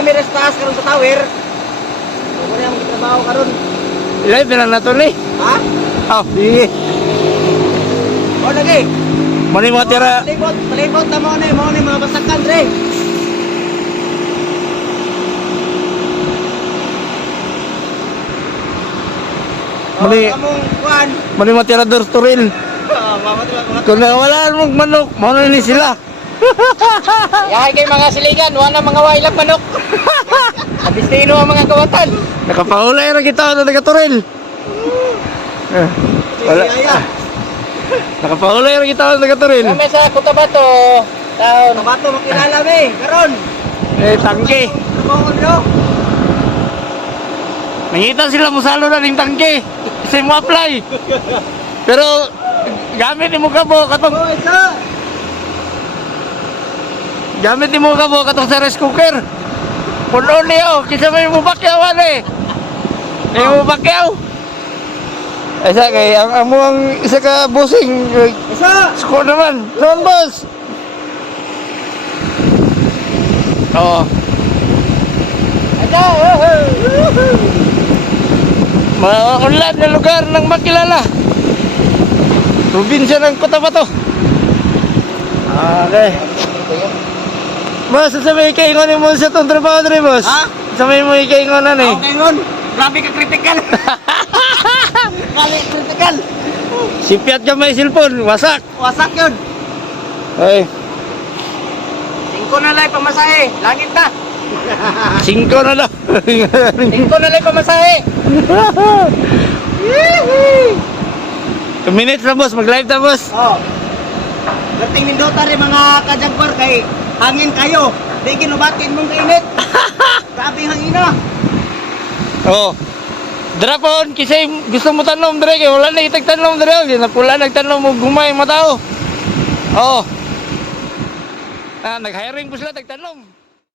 kami res taas karon sa tower. Mo na ang trabaho karon. Live lang na to ni. Ha? Oh, sige. O lagi. Mani mo tira. Palibot, palibot na mo ni, mo ni mga basakan dre. Oh, kuan. Mani mo tira Turil. Ah. Kung wala mong manok, mo ni sila. Yahay kay mga siligan, wala mga wailang manok. Abistino ang mga kawatan. Nakapahulay ra kita na taga Turil. Eh, Wala. Wala. Nakapahulay ra kita na taga Turil. Kami sa Cotabato, taon. Cotabato makilala mi, karon. Eh, tangke. Nangita sila musalo na ning tangke. Kasi mo apply. Pero gamit ni mo kabo katong Oh, isa. Gamit ni mo kabo katong sa rice cooker. Puno niyo, kisa may mo bakyaw ani. May mo bakyaw. Ay sa kay ang amo ang isa ka bossing. eh, Isa. Sko naman. Noon boss. Oo. Ada. oh, oh. Maunlad na lugar ng makilala. Probinsya ng Cotabato. Okay. Boss, sa may kaingon mo sa itong trabaho rin, boss? Ha? Sa may mo ikaingon na ni? Okay ngon. Grabe ka critical. Grabe ka critical. Sipiat ka may cellphone, wasak. Wasak yun. Ay, Tingko na lang pamasahe. Langit na. singko na lang. Tingko na lang pamasahe. Two minutes na, boss. Mag-live na, boss. Oh. Dating nindota rin mga kajagpar kay hangin kayo. Di ginubatin mong kainit. Grabe ang hangina. Oo. Dra po, kasi gusto mo tanom, Dre. Wala na itag tanom, Dre. Hindi na pula nagtanom mo gumay mo tao. Oo. Ah, nag-hiring po sila, tagtanom.